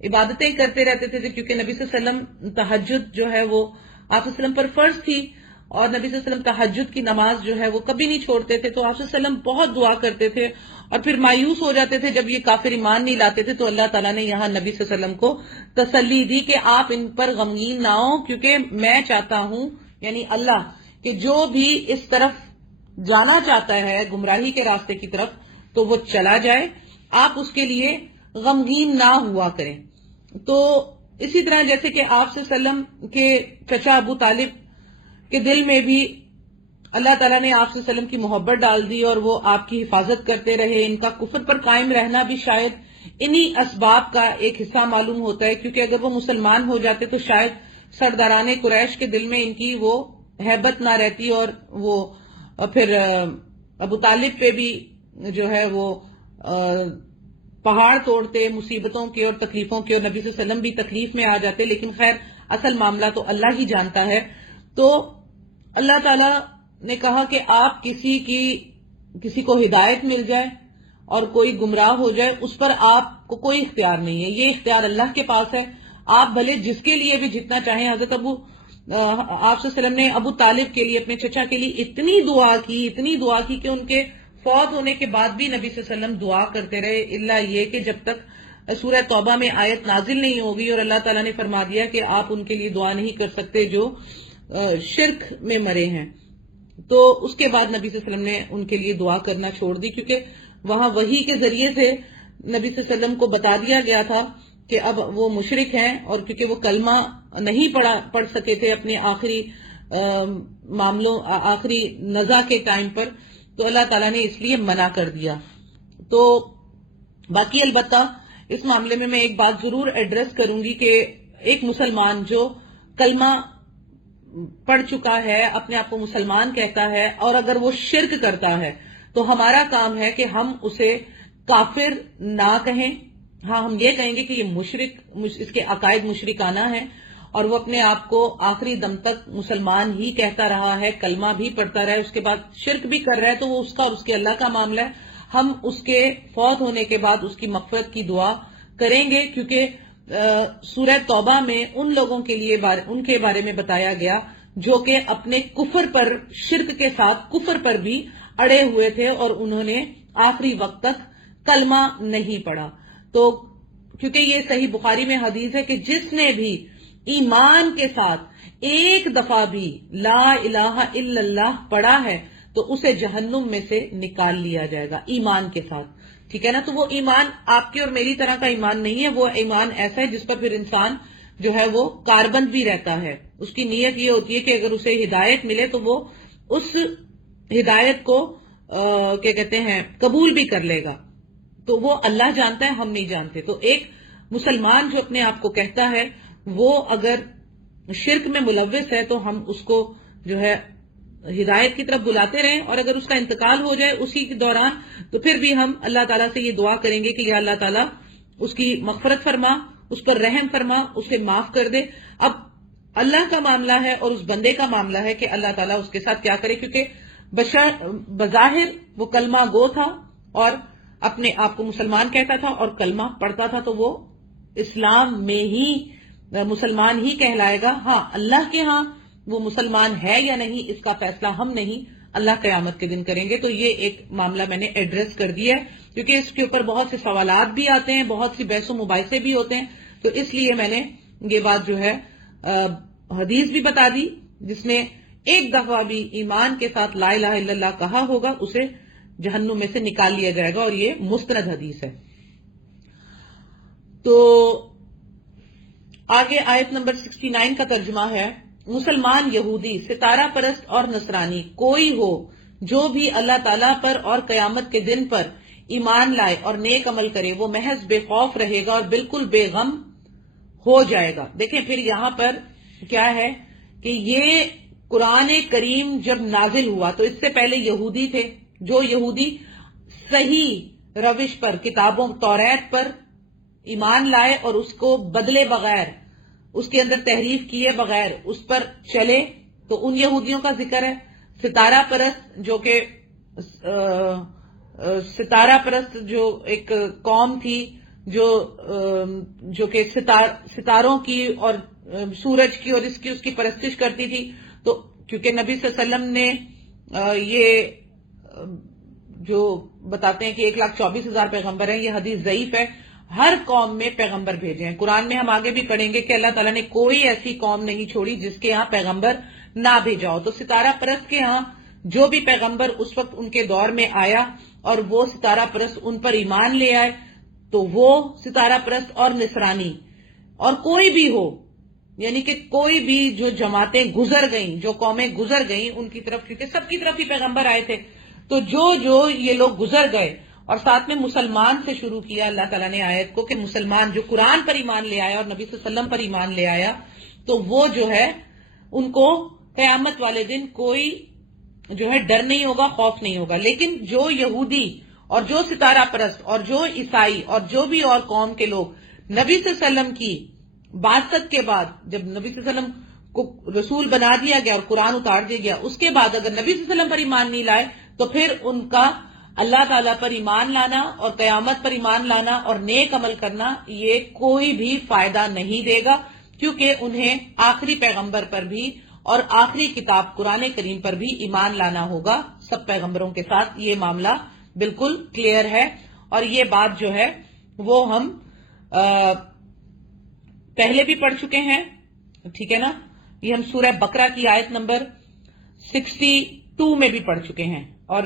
عبادتیں کرتے رہتے تھے، کیونکہ نبی صلی اللہ علیہ وسلم تہجد جو ہے وہ آپ صلی اللہ علیہ وسلم پر فرض تھی، اور نبی صلی اللہ علیہ وسلم تہجد کی نماز جو ہے وہ کبھی نہیں چھوڑتے تھے. تو آپ صلی اللہ علیہ وسلم بہت دعا کرتے تھے اور پھر مایوس ہو جاتے تھے جب یہ کافر ایمان نہیں لاتے تھے. تو اللہ تعالیٰ نے یہاں نبی صلی اللہ علیہ وسلم کو تسلی دی کہ آپ ان پر غمگین نہ ہوں، کیونکہ میں چاہتا ہوں یعنی اللہ کہ جو بھی اس طرف جانا چاہتا ہے گمراہی کے راستے کی طرف تو وہ چلا جائے، آپ اس کے لیے غمگین نہ ہوا کریں. تو اسی طرح جیسے کہ آپ صلی اللہ علیہ وسلم کے چچا ابو طالب کے دل میں بھی اللہ تعالیٰ نے آپ صلی اللہ علیہ وسلم کی محبت ڈال دی اور وہ آپ کی حفاظت کرتے رہے. ان کا کفر پر قائم رہنا بھی شاید انہی اسباب کا ایک حصہ معلوم ہوتا ہے، کیونکہ اگر وہ مسلمان ہو جاتے تو شاید سرداران قریش کے دل میں ان کی وہ ہیبت نہ رہتی، اور وہ پھر ابو طالب پہ بھی جو ہے وہ پہاڑ توڑتے مصیبتوں کے اور تکلیفوں کے، اور نبی صلی اللہ علیہ وسلم بھی تکلیف میں آ جاتے. لیکن خیر اصل معاملہ تو اللہ ہی جانتا ہے. تو اللہ تعالیٰ نے کہا کہ آپ کسی کو ہدایت مل جائے اور کوئی گمراہ ہو جائے، اس پر آپ کو کوئی اختیار نہیں ہے، یہ اختیار اللہ کے پاس ہے. آپ بھلے جس کے لیے بھی جتنا چاہیں. حضرت آپ صلی اللہ علیہ وسلم نے ابو طالب کے لیے، اپنے چچا کے لیے اتنی دعا کی کہ ان کے فوت ہونے کے بعد بھی نبی صلی اللہ علیہ وسلم دعا کرتے رہے، الا یہ کہ جب تک سورہ توبہ میں آیت نازل نہیں ہوگی اور اللہ تعالیٰ نے فرما دیا کہ آپ ان کے لیے دعا نہیں کر سکتے جو شرک میں مرے ہیں. تو اس کے بعد نبی صلی اللہ علیہ وسلم نے ان کے لیے دعا کرنا چھوڑ دی، کیونکہ وہاں وحی کے ذریعے سے نبی صلی اللہ علیہ وسلم کو بتا دیا گیا تھا کہ اب وہ مشرک ہیں، اور کیونکہ وہ کلمہ نہیں پڑھ سکے تھے اپنے آخری معاملوں، آخری نزا کے ٹائم پر، تو اللہ تعالیٰ نے اس لیے منع کر دیا. تو باقی البتہ اس معاملے میں ایک بات ضرور ایڈریس کروں گی کہ ایک مسلمان جو کلمہ پڑھ چکا ہے، اپنے آپ کو مسلمان کہتا ہے، اور اگر وہ شرک کرتا ہے تو ہمارا کام ہے کہ ہم اسے کافر نہ کہیں. ہاں، ہم یہ کہیں گے کہ یہ مشرک، اس کے عقائد مشرکانہ ہیں، اور وہ اپنے آپ کو آخری دم تک مسلمان ہی کہتا رہا ہے، کلمہ بھی پڑھتا رہا ہے، اس کے بعد شرک بھی کر رہا ہے، تو وہ اس کا اور اس کے اللہ کا معاملہ ہے. ہم اس کے فوت ہونے کے بعد اس کی مغفرت کی دعا کریں گے، کیونکہ سورہ توبہ میں ان لوگوں کے لیے ان کے بارے میں بتایا گیا جو کہ اپنے کفر پر، شرک کے ساتھ کفر پر بھی اڑے ہوئے تھے، اور انہوں نے آخری وقت تک کلمہ نہیں پڑھا. تو کیونکہ یہ صحیح بخاری میں حدیث ہے کہ جس نے بھی ایمان کے ساتھ ایک دفعہ بھی لا الہ الا اللہ پڑھا ہے تو اسے جہنم میں سے نکال لیا جائے گا، ایمان کے ساتھ. ٹھیک ہے نا؟ تو وہ ایمان آپ کی اور میری طرح کا ایمان نہیں ہے، وہ ایمان ایسا ہے جس پر پھر انسان جو ہے وہ کاربند بھی رہتا ہے. اس کی نیت یہ ہوتی ہے کہ اگر اسے ہدایت ملے تو وہ اس ہدایت کو کیا کہتے ہیں قبول بھی کر لے گا. تو وہ اللہ جانتا ہے، ہم نہیں جانتے. تو ایک مسلمان جو اپنے آپ کو کہتا ہے وہ اگر شرک میں ملوث ہے تو ہم اس کو جو ہے ہدایت کی طرف بلاتے رہیں، اور اگر اس کا انتقال ہو جائے اسی کے دوران تو پھر بھی ہم اللہ تعالیٰ سے یہ دعا کریں گے کہ یا اللہ تعالیٰ اس کی مغفرت فرما، اس پر رحم فرما، اسے معاف کر دے. اب اللہ کا معاملہ ہے اور اس بندے کا معاملہ ہے کہ اللہ تعالیٰ اس کے ساتھ کیا کرے، کیونکہ بظاہر وہ کلمہ گو تھا اور اپنے آپ کو مسلمان کہتا تھا اور کلمہ پڑھتا تھا، تو وہ اسلام میں ہی مسلمان ہی کہلائے گا. ہاں، اللہ کے ہاں وہ مسلمان ہے یا نہیں اس کا فیصلہ ہم نہیں، اللہ قیامت کے دن کریں گے. تو یہ ایک معاملہ میں نے ایڈریس کر دیا ہے، کیونکہ اس کے اوپر بہت سے سوالات بھی آتے ہیں، بہت سی بحث و مباحثے بھی ہوتے ہیں. تو اس لیے میں نے یہ بات جو ہے حدیث بھی بتا دی، جس نے ایک دفعہ بھی ایمان کے ساتھ لا الہ الا اللہ کہا ہوگا اسے جہنم میں سے نکال لیا جائے گا، اور یہ مستند حدیث ہے. تو آگے آیت نمبر 69 کا ترجمہ ہے: مسلمان، یہودی، ستارہ پرست اور نصرانی کوئی ہو جو بھی اللہ تعالیٰ پر اور قیامت کے دن پر ایمان لائے اور نیک عمل کرے، وہ محض بے خوف رہے گا اور بالکل بے غم ہو جائے گا. دیکھیں پھر یہاں پر کیا ہے کہ یہ قرآن کریم جب نازل ہوا تو اس سے پہلے یہودی تھے، جو یہودی صحیح روش پر، کتابوں توریت پر ایمان لائے اور اس کو بدلے بغیر، اس کے اندر تحریف کیے بغیر اس پر چلے، تو ان یہودیوں کا ذکر ہے. ستارہ پرست جو ایک قوم تھی جو کہ ستاروں کی اور سورج کی اور اس کی پرستش کرتی تھی. تو کیونکہ نبی صلی اللہ علیہ وسلم نے یہ جو بتاتے ہیں کہ 1,24,000 پیغمبر ہیں، یہ حدیث ضعیف ہے. ہر قوم میں پیغمبر بھیجے ہیں. قرآن میں ہم آگے بھی پڑھیں گے کہ اللہ تعالیٰ نے کوئی ایسی قوم نہیں چھوڑی جس کے ہاں پیغمبر نہ بھیجا ہو. تو ستارہ پرست کے ہاں جو بھی پیغمبر اس وقت ان کے دور میں آیا اور وہ ستارہ پرست ان پر ایمان لے آئے، تو وہ ستارہ پرست اور نصرانی اور کوئی بھی ہو یعنی کہ کوئی بھی جو جماعتیں گزر گئیں، جو قومیں گزر گئیں، ان کی طرف، کیونکہ سب کی طرف ہی پیغمبر آئے تھے، تو جو یہ لوگ گزر گئے، اور ساتھ میں مسلمان سے شروع کیا اللہ تعالیٰ نے آیت کو، کہ مسلمان جو قرآن پر ایمان لے آیا اور نبی صلی اللہ علیہ وسلم پر ایمان لے آیا، تو وہ جو ہے ان کو قیامت والے دن کوئی جو ہے ڈر نہیں ہوگا، خوف نہیں ہوگا. لیکن جو یہودی اور جو ستارہ پرست اور جو عیسائی اور جو بھی اور قوم کے لوگ نبی صلی اللہ علیہ وسلم کی بعثت کے بعد، جب نبی صلی اللہ علیہ وسلم کو رسول بنا دیا گیا اور قرآن اتار دیا گیا، اس کے بعد اگر نبی صلی اللہ علیہ وسلم پر ایمان نہیں لائے، تو پھر ان کا اللہ تعالیٰ پر ایمان لانا اور قیامت پر ایمان لانا اور نیک عمل کرنا یہ کوئی بھی فائدہ نہیں دے گا، کیونکہ انہیں آخری پیغمبر پر بھی اور آخری کتاب قرآن کریم پر بھی ایمان لانا ہوگا. سب پیغمبروں کے ساتھ یہ معاملہ بالکل کلیئر ہے، اور یہ بات جو ہے وہ ہم پہلے بھی پڑھ چکے ہیں، ٹھیک ہے نا. یہ ہم سورہ بقرہ کی آیت نمبر 62 میں بھی پڑھ چکے ہیں، اور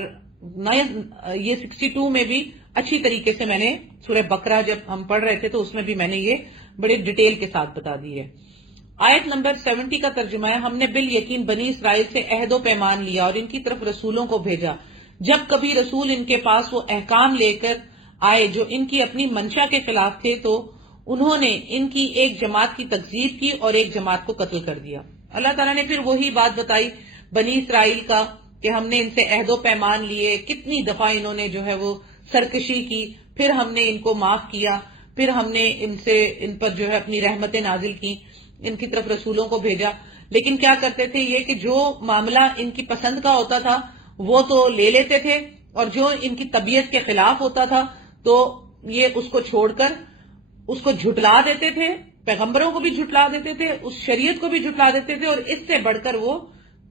یہ 62 میں بھی اچھی طریقے سے میں نے سورہ بقرہ جب ہم پڑھ رہے تھے تو اس میں بھی میں نے یہ بڑے ڈیٹیل کے ساتھ بتا دی ہے. آیت نمبر 70 کا ترجمہ ہے، ہم نے بالیقین بنی اسرائیل سے عہد و پیمان لیا اور ان کی طرف رسولوں کو بھیجا. جب کبھی رسول ان کے پاس وہ احکام لے کر آئے جو ان کی اپنی منشا کے خلاف تھے، تو انہوں نے ان کی ایک جماعت کی تکذیب کی اور ایک جماعت کو قتل کر دیا. اللہ تعالیٰ نے پھر وہی بات بتائی بنی اسرائیل کا کہ ہم نے ان سے عہد و پیمان لیے، کتنی دفعہ انہوں نے جو ہے وہ سرکشی کی، پھر ہم نے ان کو معاف کیا، پھر ہم نے ان پر جو ہے اپنی رحمتیں نازل کی، ان کی طرف رسولوں کو بھیجا. لیکن کیا کرتے تھے یہ کہ جو معاملہ ان کی پسند کا ہوتا تھا وہ تو لے لیتے تھے، اور جو ان کی طبیعت کے خلاف ہوتا تھا تو یہ اس کو چھوڑ کر اس کو جھٹلا دیتے تھے، پیغمبروں کو بھی جھٹلا دیتے تھے، اس شریعت کو بھی جھٹلا دیتے تھے، اور اس سے بڑھ کر وہ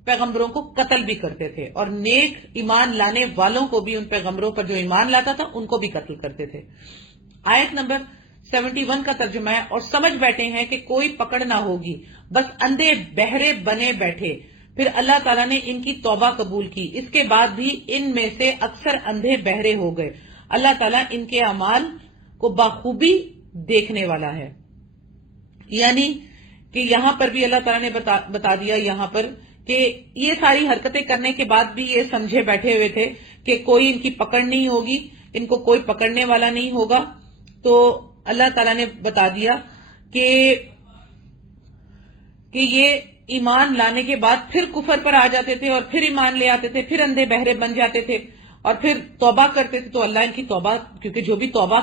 پیغمبروں کو قتل بھی کرتے تھے، اور نیک ایمان لانے والوں کو بھی، ان پیغمبروں پر جو ایمان لاتا تھا ان کو بھی قتل کرتے تھے. آیت نمبر 71 کا ترجمہ ہے، اور سمجھ بیٹھے ہیں کہ کوئی پکڑ نہ ہوگی، بس اندھے بہرے بنے بیٹھے. پھر اللہ تعالیٰ نے ان کی توبہ قبول کی، اس کے بعد بھی ان میں سے اکثر اندھے بہرے ہو گئے. اللہ تعالیٰ ان کے اعمال کو بخوبی دیکھنے والا ہے. یعنی کہ یہاں پر بھی اللہ تعالیٰ نے بتا دیا یہاں پر کہ یہ ساری حرکتیں کرنے کے بعد بھی یہ سمجھے بیٹھے ہوئے تھے کہ کوئی ان کی پکڑ نہیں ہوگی، ان کو کوئی پکڑنے والا نہیں ہوگا. تو اللہ تعالیٰ نے بتا دیا کہ یہ ایمان لانے کے بعد پھر کفر پر آ جاتے تھے اور پھر ایمان لے آتے تھے، پھر اندھے بہرے بن جاتے تھے اور پھر توبہ کرتے تھے. تو اللہ ان کی توبہ، کیونکہ جو بھی توبہ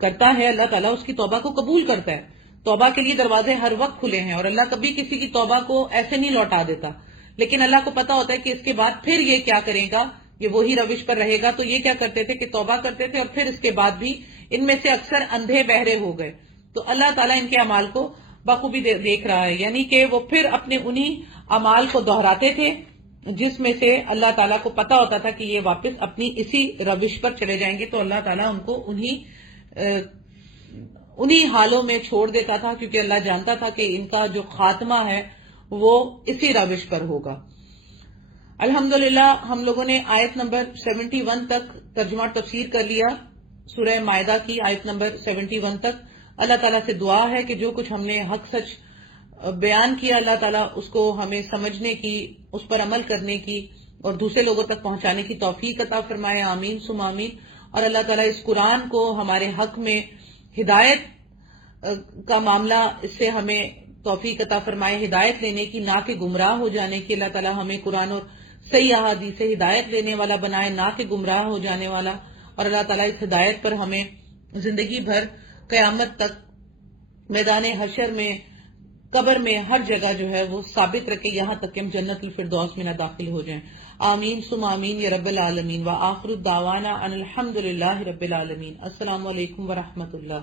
کرتا ہے اللہ تعالیٰ اس کی توبہ کو قبول کرتا ہے. توبہ کے لیے دروازے ہر وقت کھلے ہیں، اور اللہ کبھی کسی کی توبہ کو ایسے نہیں لوٹا دیتا. لیکن اللہ کو پتا ہوتا ہے کہ اس کے بعد پھر یہ کیا کرے گا، یہ وہی روش پر رہے گا. تو یہ کیا کرتے تھے کہ توبہ کرتے تھے، اور پھر اس کے بعد بھی ان میں سے اکثر اندھے بہرے ہو گئے. تو اللہ تعالیٰ ان کے اعمال کو بخوبی دیکھ رہا ہے، یعنی کہ وہ پھر اپنے انہی اعمال کو دہراتے تھے جس میں سے اللہ تعالیٰ کو پتا ہوتا تھا کہ یہ واپس اپنی اسی روش پر چلے جائیں گے. تو اللہ تعالیٰ ان کو انہی حالوں میں چھوڑ دیتا تھا، کیونکہ اللہ جانتا تھا کہ ان کا جو خاتمہ ہے وہ اسی روش پر ہوگا. الحمدللہ ہم لوگوں نے آیت نمبر 71 تک ترجمہ اور تفسیر کر لیا، سورہ مائدہ کی آیت نمبر 71 تک. اللہ تعالیٰ سے دعا ہے کہ جو کچھ ہم نے حق سچ بیان کیا اللہ تعالیٰ اس کو ہمیں سمجھنے کی، اس پر عمل کرنے کی اور دوسرے لوگوں تک پہنچانے کی توفیق عطا فرمائے. آمین ثم آمین. اور اللہ تعالیٰ اس قرآن کو ہمارے حق میں ہدایت کا معاملہ، اس سے ہمیں توفیق عطا فرمائے ہدایت لینے کی، نہ کہ گمراہ ہو جانے کی. اللہ تعالیٰ ہمیں قرآن اور صحیح احادیث سے ہدایت لینے والا بنائے، نہ کہ گمراہ ہو جانے والا. اور اللہ تعالیٰ اس ہدایت پر ہمیں زندگی بھر قیامت تک، میدان حشر میں، قبر میں، ہر جگہ جو ہے وہ ثابت رکھے، یہاں تک کہ ہم جنت الفردوس میں نہ داخل ہو جائیں. آمین ثم آمین یا رب العالمین. وآخر دعوانا ان الحمد للہ رب العالمین. السلام علیکم ورحمۃ اللہ.